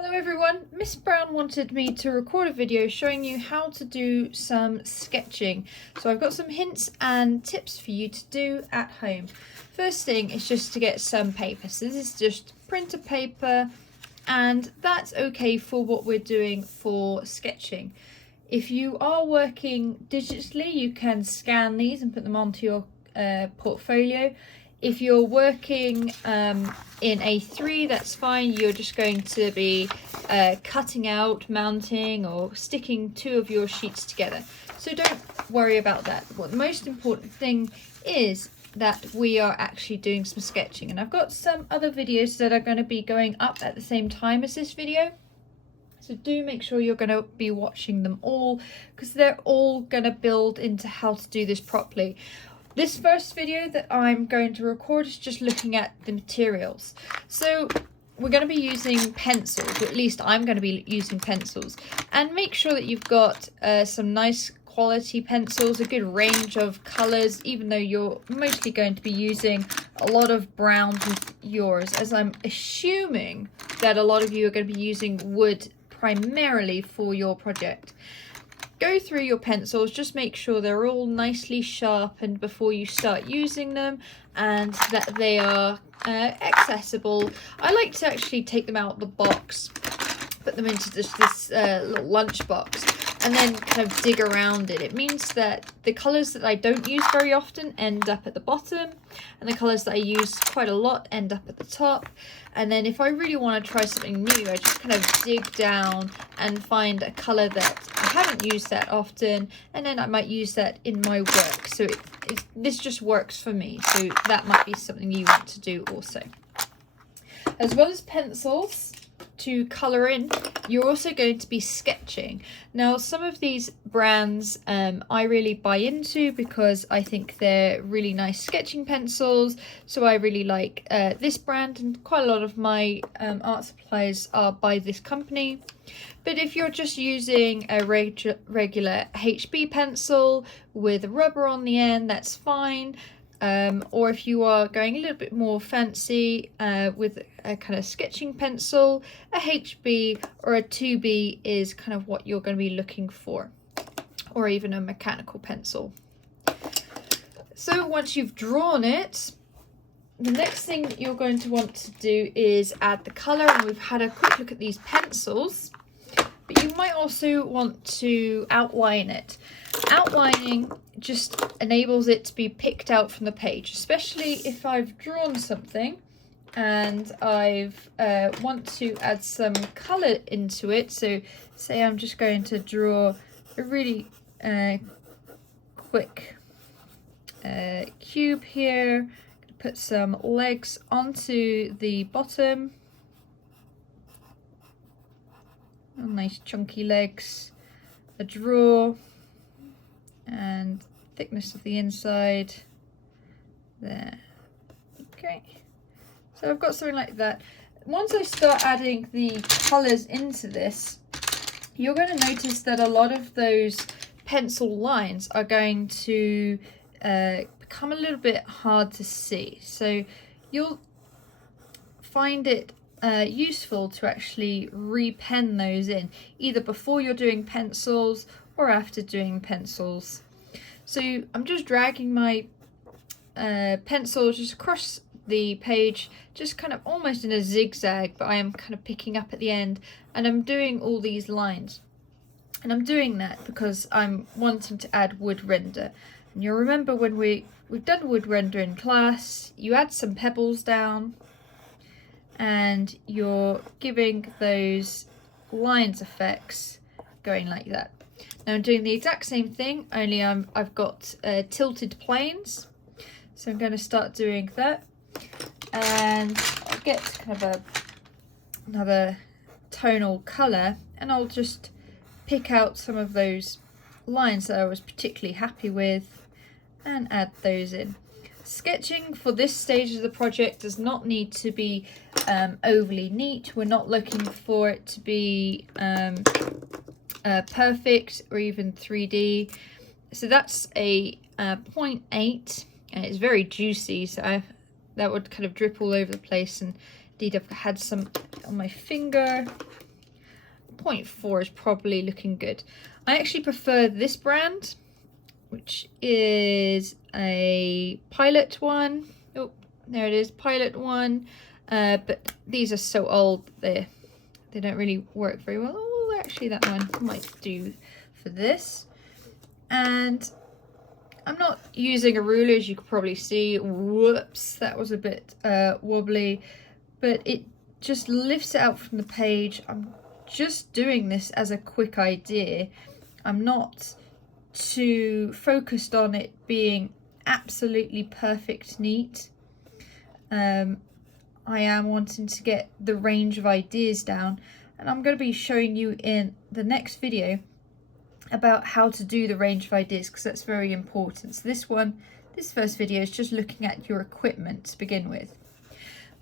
Hello everyone, Miss Brown wanted me to record a video showing you how to do some sketching. So I've got some hints and tips for you to do at home. First thing is just to get some paper. So this is just printer paper, and that's okay for what we're doing for sketching. If you are working digitally, you can scan these and put them onto your portfolio. If you're working in A3, that's fine. You're just going to be cutting out, mounting, or sticking two of your sheets together. So don't worry about that. What the most important thing is that we are actually doing some sketching. And I've got some other videos that are going to be going up at the same time as this video. So do make sure you're going to be watching them all, because they're all going to build into how to do this properly. This first video that I'm going to record is just looking at the materials. So we're going to be using pencils, or at least I'm going to be using pencils. And make sure that you've got some nice quality pencils, a good range of colours, even though you're mostly going to be using a lot of browns with yours, as I'm assuming that a lot of you are going to be using wood primarily for your project. Go through your pencils, just make sure they're all nicely sharpened before you start using them, and that they are accessible. I like to actually take them out of the box, put them into this little lunch box, and then kind of dig around it. It means that the colours that I don't use very often end up at the bottom, and the colours that I use quite a lot end up at the top. And then if I really want to try something new, I just kind of dig down and find a colour that I haven't used that often, and then I might use that in my work. So this just works for me, so that might be something you want to do also. As well as pencils to colour in, you're also going to be sketching. Now, some of these brands I really buy into because I think they're really nice sketching pencils. So I really like this brand, and quite a lot of my art supplies are by this company. But if you're just using a regular HB pencil with rubber on the end, that's fine. Or if you are going a little bit more fancy with a kind of sketching pencil, a HB or a 2B is kind of what you're going to be looking for, or even a mechanical pencil. So once you've drawn it, the next thing that you're going to want to do is add the colour, and we've had a quick look at these pencils, but you might also want to outline it. Outlining just enables it to be picked out from the page, especially if I've drawn something and I've want to add some colour into it. So say I'm just going to draw a really quick cube here, put some legs onto the bottom, nice chunky legs, a draw, and thickness of the inside there. Okay, so I've got something like that. Once I start adding the colours into this, you're going to notice that a lot of those pencil lines are going to become a little bit hard to see. So you'll find it useful to actually repen those in, either before you're doing pencils or after doing pencils. So I'm just dragging my pencil just across the page, just kind of almost in a zigzag, but I am kind of picking up at the end, and I'm doing all these lines. And I'm doing that because I'm wanting to add wood render. And you'll remember when we've done wood render in class, you add some pebbles down and you're giving those lines effects going like that. Now I'm doing the exact same thing, only I've got tilted planes. So I'm going to start doing that, and I'll get kind of another tonal colour, and I'll just pick out some of those lines that I was particularly happy with and add those in. Sketching for this stage of the project does not need to be overly neat. We're not looking for it to be perfect or even 3D. So that's a 0.8, and it's very juicy, so that would kind of drip all over the place, and indeed I've had some on my finger. 0.4 is probably looking good. I actually prefer this brand, which is a Pilot one. Oh, there it is, Pilot one. But these are so old, they don't really work very well. Oh, actually that one might do for this. And I'm not using a ruler, as you can probably see. Whoops, that was a bit wobbly, but it just lifts it out from the page. I'm just doing this as a quick idea. I'm not too focused on it being absolutely perfect neat. I am wanting to get the range of ideas down, and I'm going to be showing you in the next video about how to do the range of ideas, because that's very important. So this first video is just looking at your equipment to begin with.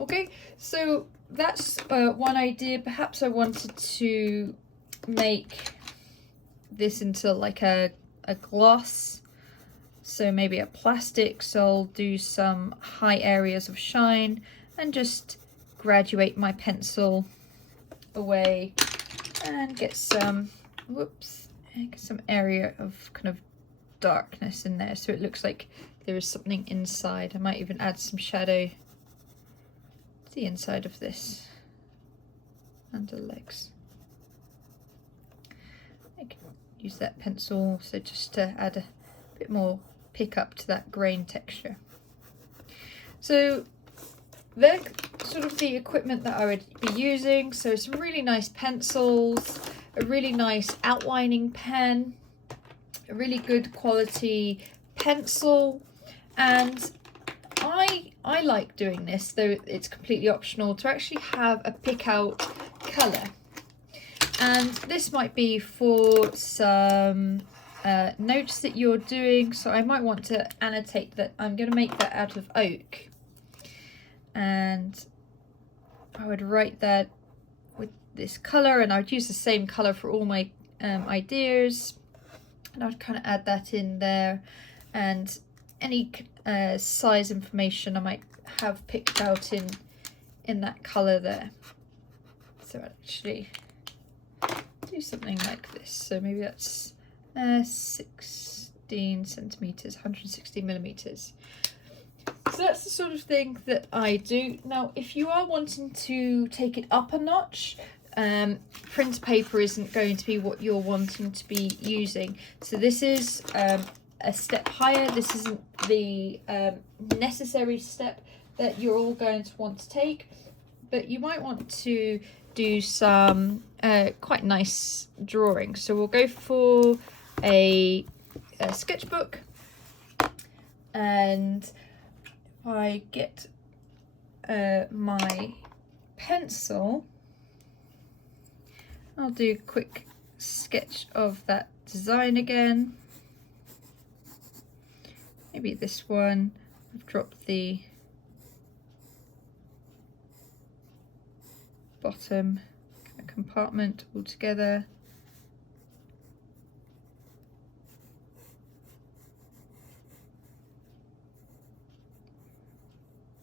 Okay, so that's one idea. Perhaps I wanted to make this into like a gloss, so maybe a plastic. So I'll do some high areas of shine and just graduate my pencil away and get some, whoops, get some area of kind of darkness in there, so it looks like there is something inside. I might even add some shadow to the inside of this and the legs. I can use that pencil so just to add a bit more pick up to that grain texture. So they're sort of the equipment that I would be using. So some really nice pencils, a really nice outlining pen, a really good quality pencil, and I like doing this, though it's completely optional, to actually have a pick out colour. And this might be for some notes that you're doing. So I might want to annotate that I'm going to make that out of oak. And I would write that with this colour, and I would use the same colour for all my ideas. And I would kind of add that in there, and any size information I might have picked out in that colour there. So I'd actually do something like this. So maybe that's 16 centimetres, 160 millimetres. So that's the sort of thing that I do. Now, if you are wanting to take it up a notch, print paper isn't going to be what you're wanting to be using. So this is a step higher. This isn't the necessary step that you're all going to want to take, but you might want to do some quite nice drawing. So we'll go for a sketchbook, and I get my pencil, I'll do a quick sketch of that design again. Maybe this one, I've dropped the bottom compartment altogether.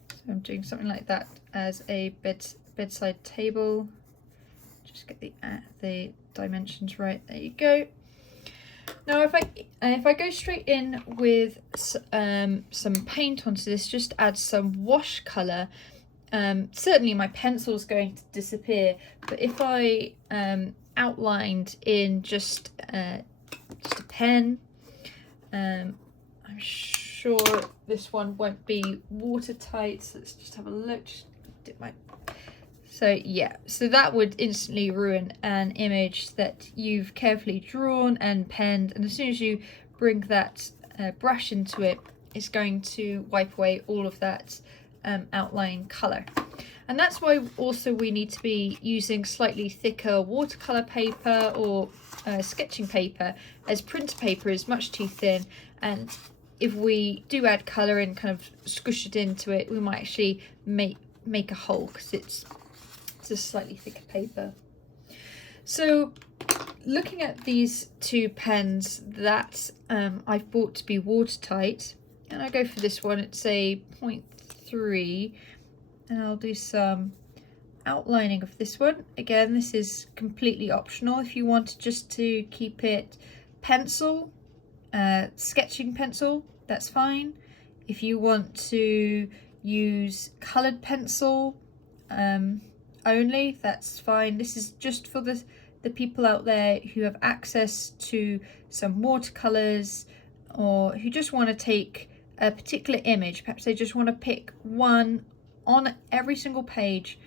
So I'm doing something like that as a bedside table. Just get the dimensions right. There you go. Now, if I go straight in with some paint onto this, just add some wash colour. Certainly my pencil is going to disappear, but if I outlined in just a pen, I'm sure this one won't be watertight. So let's just have a look. Just dip my... So yeah, so that would instantly ruin an image that you've carefully drawn and penned, and as soon as you bring that brush into it, it's going to wipe away all of that outline colour. And that's why also we need to be using slightly thicker watercolour paper or sketching paper, as printer paper is much too thin, and if we do add colour and kind of squish it into it, we might actually make a hole, because it's a slightly thicker paper. So looking at these two pens that I've bought to be watertight, and I go for this one, it's a 0.3, and I'll do some outlining of this one. Again, this is completely optional. If you want just to keep it pencil, sketching pencil, that's fine. If you want to use coloured pencil only, that's fine. This is just for the people out there who have access to some watercolours, or who just want to take a particular image. Perhaps they just want to pick one on every single page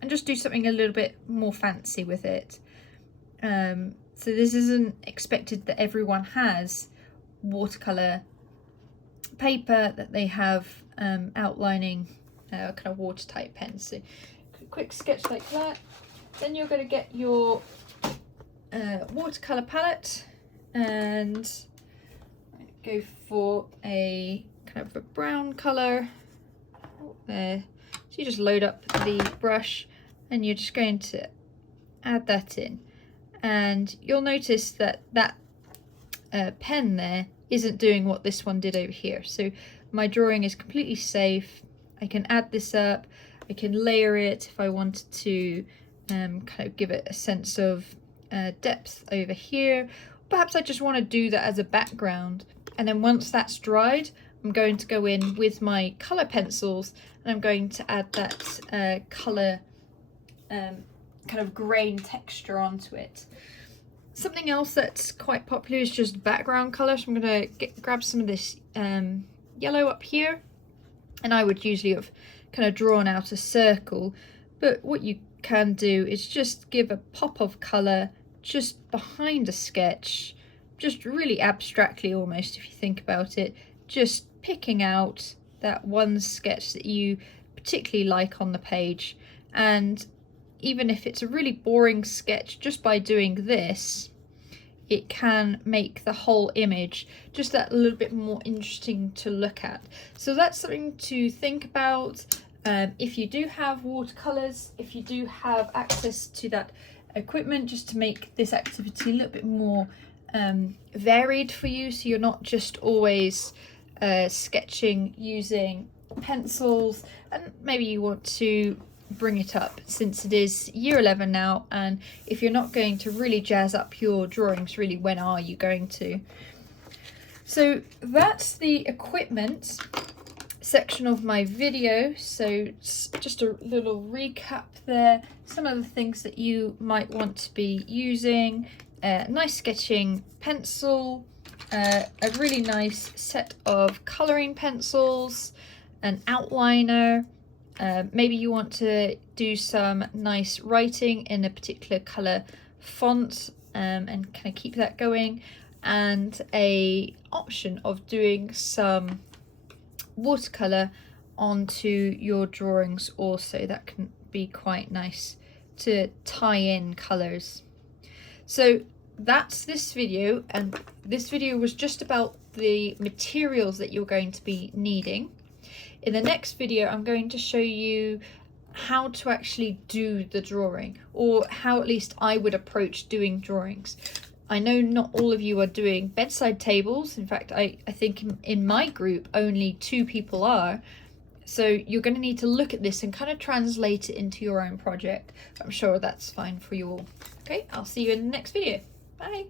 and just do something a little bit more fancy with it. So this isn't expected that everyone has watercolour paper, that they have outlining kind of watertight pens. So quick sketch like that. Then you're going to get your watercolour palette and go for a kind of a brown colour there. So you just load up the brush and you're just going to add that in, and you'll notice that that pen there isn't doing what this one did over here. So my drawing is completely safe. I can add this up, I can layer it if I wanted to kind of give it a sense of depth over here. Perhaps I just want to do that as a background, and then once that's dried, I'm going to go in with my colour pencils and I'm going to add that colour kind of grain texture onto it. Something else that's quite popular is just background colour. So I'm going to grab some of this yellow up here, and I would usually have kind of drawn out a circle, but what you can do is just give a pop of colour just behind a sketch, just really abstractly almost, if you think about it, just picking out that one sketch that you particularly like on the page. And even if it's a really boring sketch, just by doing this, it can make the whole image just that a little bit more interesting to look at. So that's something to think about. If you do have watercolours, if you do have access to that equipment, just to make this activity a little bit more varied for you, so you're not just always sketching using pencils, and maybe you want to bring it up since it is year 11 now, and if you're not going to really jazz up your drawings, really, when are you going to? So that's the equipment section of my video. So just a little recap there, some of the things that you might want to be using: a nice sketching pencil, a really nice set of colouring pencils, an outliner, maybe you want to do some nice writing in a particular colour font, and kind of keep that going, and a option of doing some watercolour onto your drawings also. That can be quite nice to tie in colours. So that's this video, and this video was just about the materials that you're going to be needing. In the next video, I'm going to show you how to actually do the drawing, or how at least I would approach doing drawings. I know not all of you are doing bedside tables. In fact, I think in my group only 2 people are. So you're going to need to look at this and kind of translate it into your own project. I'm sure that's fine for you all. Okay, I'll see you in the next video. Bye.